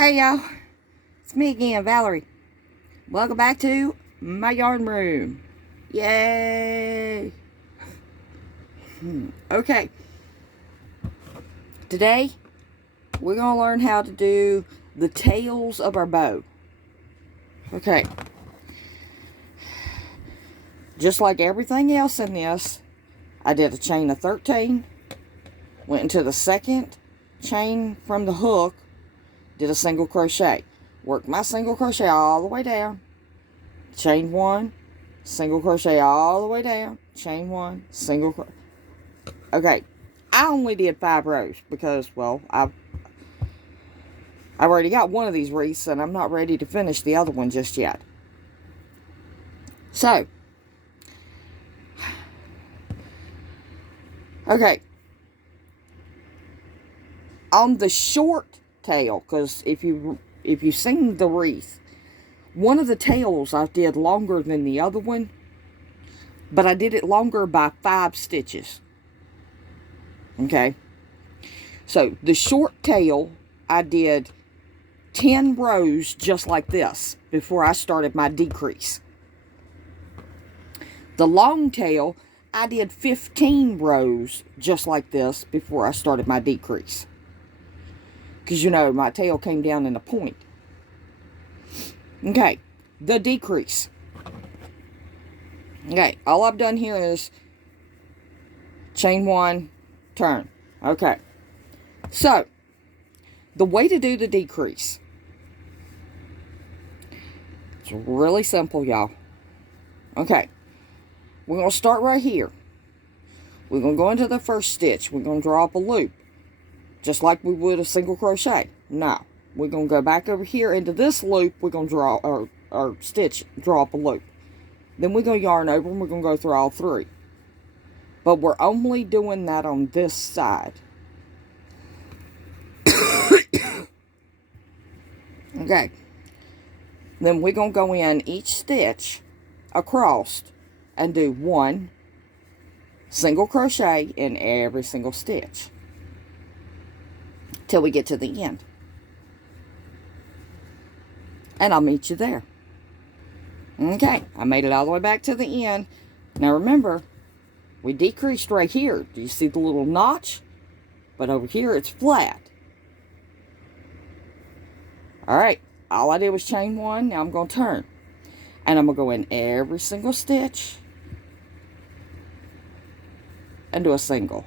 Hey y'all, it's me again, Valerie. Welcome back to my yarn room. Yay! Okay, today we're going to learn how to do the tails of our bow. Okay, just like everything else in this, I did a chain of 13, went into the second chain from the hook, did a single crochet, worked my single crochet all the way down, chain one, single crochet all the way down, chain one, single crochet. Okay, I only did 5 rows because, well, I've already got one of these wreaths and I'm not ready to finish the other one just yet. So, okay, on the short tail, because if you've seen the wreath, one of the tails I did longer than the other one, but I did it longer by 5 stitches. Okay, so the short tail I did 10 rows just like this before I started my decrease. The long tail I did 15 rows just like this before I started my decrease. Because, you know, my tail came down in a point. Okay, the decrease. Okay, all I've done here is chain one, turn. Okay, so the way to do the decrease, it's really simple, y'all. Okay, we're going to start right here. We're going to go into the first stitch. We're going to draw up a loop, just like we would a single crochet. Now, we're going to go back over here into this loop. We're going to draw, or stitch, draw up a loop. Then we're going to yarn over and we're going to go through all 3. But we're only doing that on this side. Okay. Then we're going to go in each stitch across and do 1 single crochet in every single stitch till we get to the end. And I'll meet you there. Okay, I made it all the way back to the end. Now remember, we decreased right here. Do you see the little notch? But over here it's flat. Alright, all I did was chain 1. Now I'm going to turn. And I'm going to go in every single stitch and do a single.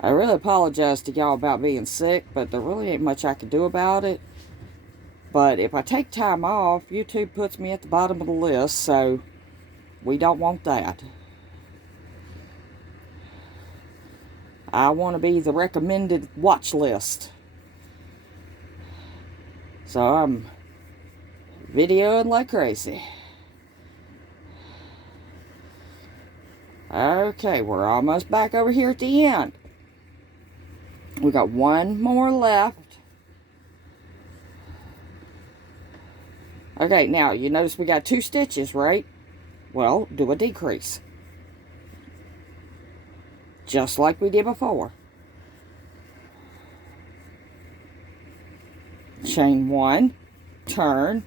I really apologize to y'all about being sick, but there really ain't much I can do about it. But if I take time off, YouTube puts me at the bottom of the list, so we don't want that. I want to be the recommended watch list. So I'm videoing like crazy. Okay, we're almost back over here at the end. We got 1 more left. Okay, now you notice we got 2 stitches, right? Well, do a decrease. Just like we did before. Chain 1, turn.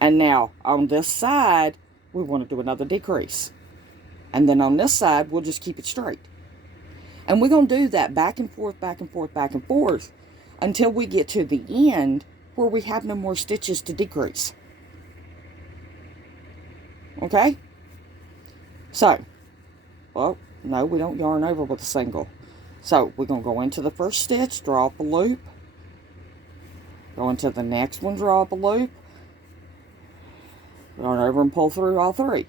And now on this side, we want to do another decrease. And then on this side, we'll just keep it straight. And we're going to do that back and forth, back and forth, back and forth until we get to the end where we have no more stitches to decrease. Okay? So, well, no, we don't yarn over with a single. So, we're going to go into the first stitch, draw up a loop. Go into the next one, draw up a loop. Yarn over and pull through all 3.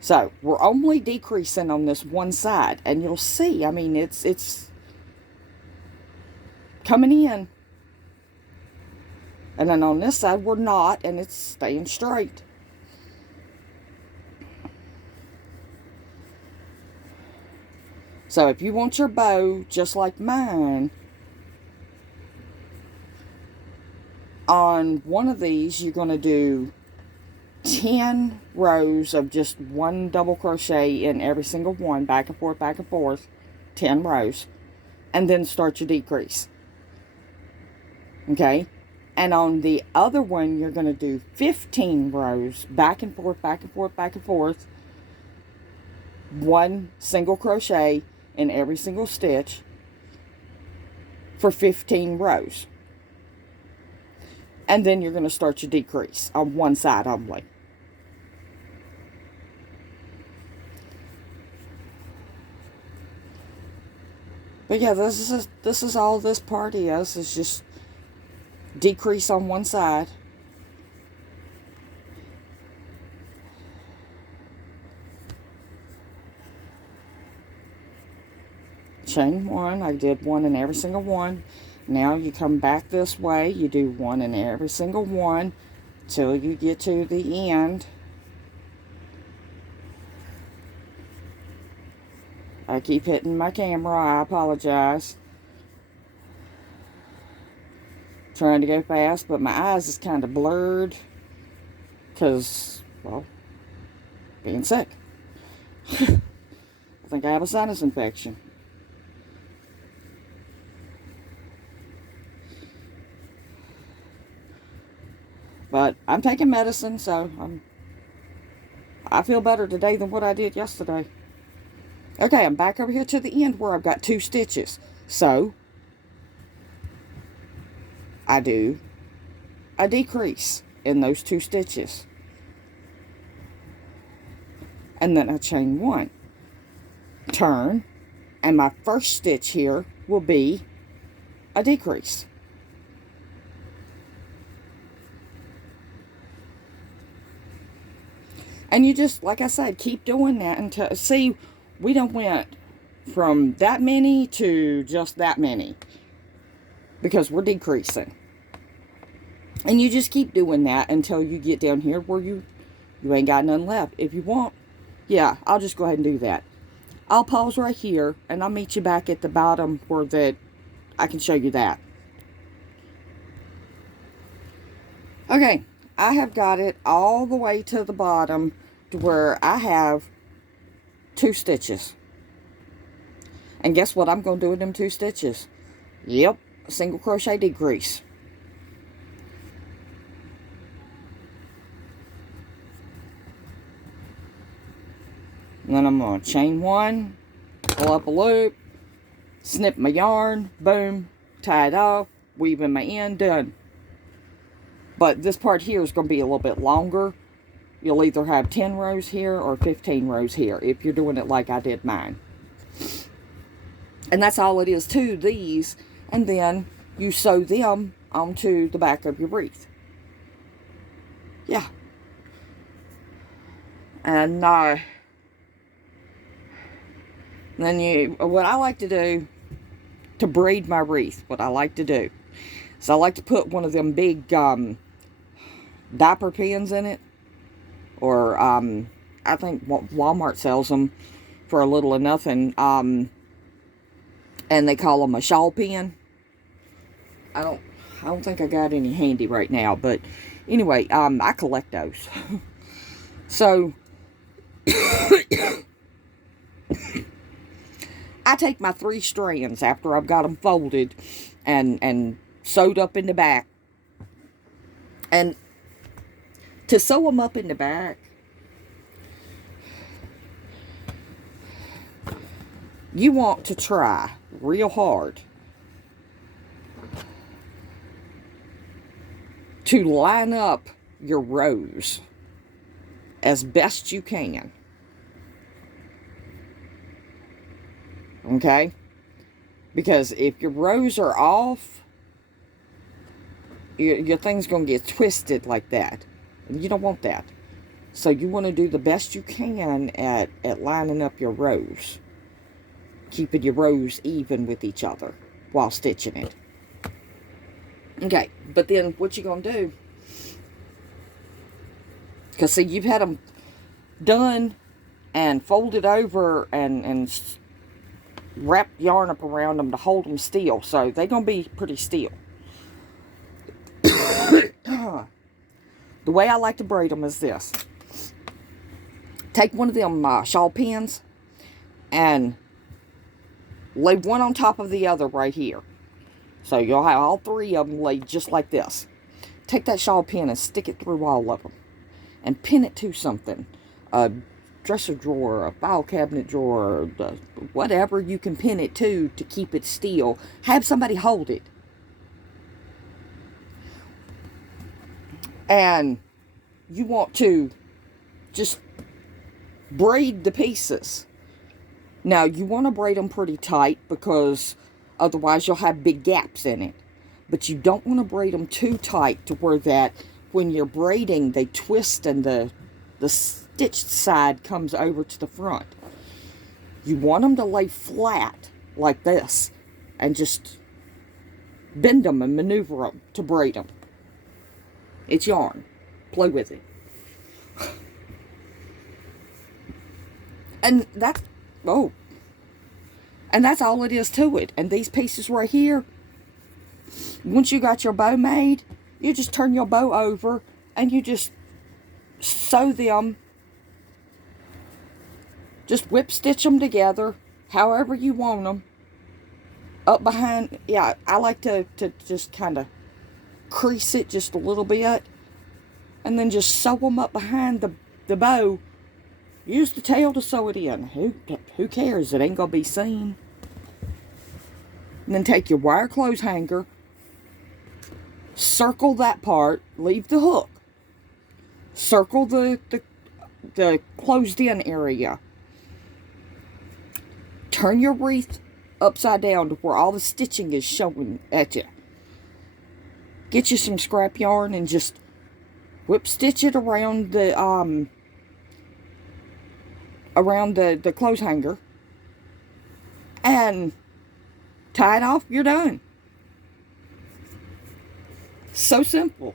So, we're only decreasing on this one side. And you'll see, I mean, it's coming in. And then on this side, we're not, and it's staying straight. So, if you want your bow just like mine, on one of these, you're going to do 10 rows of just one double crochet in every single one, back and forth, 10 rows, and then start your decrease. Okay, and on the other one you're going to do 15 rows, back and forth, one single crochet in every single stitch for 15 rows. And then you're going to start your decrease on one side only. But yeah, this is all this part is. It's just decrease on one side. Chain one. I did one in every single one. Now you come back this way. You do one in every single one till you get to the end. I keep hitting my camera. I apologize. Trying to go fast, but my eyes is kind of blurred because, well, being sick. I think I have a sinus infection. But I'm taking medicine, so I feel better today than what I did yesterday. Okay, I'm back over here to the end where I've got 2 stitches. So, I do a decrease in those 2 stitches. And then I chain 1. Turn, and my first stitch here will be a decrease. And you just, like I said, keep doing that until, see, we done went from that many to just that many. Because we're decreasing. And you just keep doing that until you get down here where you ain't got none left. If you want, yeah, I'll just go ahead and do that. I'll pause right here, and I'll meet you back at the bottom where that I can show you that. Okay, I have got it all the way to the bottom to where I have 2 stitches. And guess what I'm going to do with them 2 stitches? Yep, a single crochet decrease. And then I'm going to chain 1, pull up a loop, snip my yarn, boom, tie it off, weave in my end, done. But this part here is going to be a little bit longer. You'll either have 10 rows here or 15 rows here if you're doing it like I did mine. And that's all it is to these. And then you sew them onto the back of your wreath. Yeah. And then what I like to do to braid my wreath, what I like to do is I like to put one of them big diaper pins in it. Or, I think Walmart sells them for a little or nothing. And they call them a shawl pin. I don't think I got any handy right now. But, anyway, I collect those. So, I take my 3 strands after I've got them folded and sewed up in the back. And to sew them up in the back, you want to try real hard to line up your rows as best you can. Okay? Because if your rows are off, your thing's going to get twisted like that. And you don't want that. So you want to do the best you can at lining up your rows. Keeping your rows even with each other while stitching it. Okay, but then what you going to do? Because see, you've had them done and folded over and wrap yarn up around them to hold them still. So they're going to be pretty still. The way I like to braid them is this. take one of them shawl pins and lay one on top of the other right here. So you'll have all three of them laid just like this. Take that shawl pin and stick it through all of them. And pin it to something. A dresser drawer, a file cabinet drawer, whatever you can pin it to keep it still. Have somebody hold it. And you want to just braid the pieces. Now, you want to braid them pretty tight because otherwise you'll have big gaps in it. But you don't want to braid them too tight to where that when you're braiding, they twist and the stitched side comes over to the front. You want them to lay flat like this and just bend them and maneuver them to braid them. It's yarn. Play with it. And that's, oh. And that's all it is to it. And these pieces right here, once you got your bow made, you just turn your bow over and you just sew them. Just whip stitch them together however you want them. Up behind, yeah, I like to just kind of crease it just a little bit. And then just sew them up behind the bow. Use the tail to sew it in. Who cares? It ain't going to be seen. And then take your wire clothes hanger. Circle that part. Leave the hook. Circle the closed in area. Turn your wreath upside down to where all the stitching is showing at you. Get you some scrap yarn and just whip stitch it around the clothes hanger and tie it off. You're done. So simple.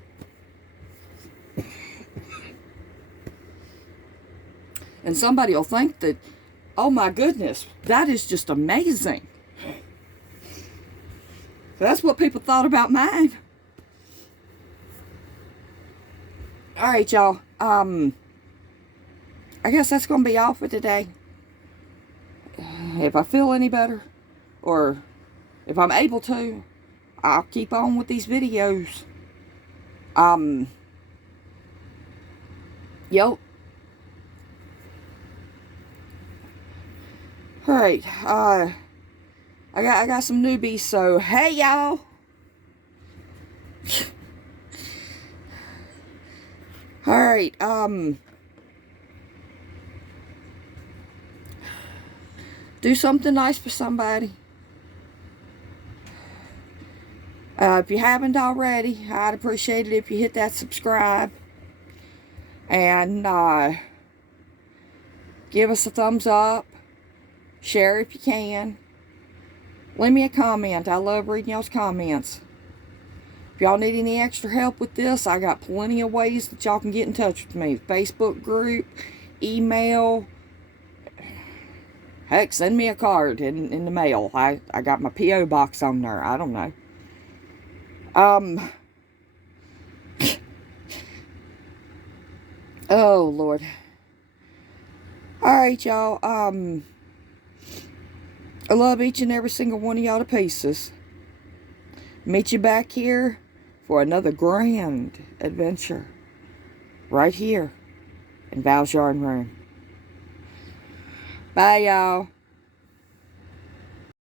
And somebody will think that, oh my goodness, that is just amazing. That's what people thought about mine. Alright, y'all. I guess that's going to be all for today. If I feel any better, or if I'm able to, I'll keep on with these videos. Yep. Alright, I got some newbies, so hey y'all. Alright, do something nice for somebody. If you haven't already, I'd appreciate it if you hit that subscribe. And give us a thumbs up. Share if you can. Leave me a comment. I love reading y'all's comments. If y'all need any extra help with this, I got plenty of ways that y'all can get in touch with me. Facebook group, email. Heck, send me a card in the mail. I got my P.O. box on there. I don't know. Oh, Lord. Alright, y'all. I love each and every single one of y'all to pieces. Meet you back here for another grand adventure. Right here in Val's Yarn Room. Bye, y'all.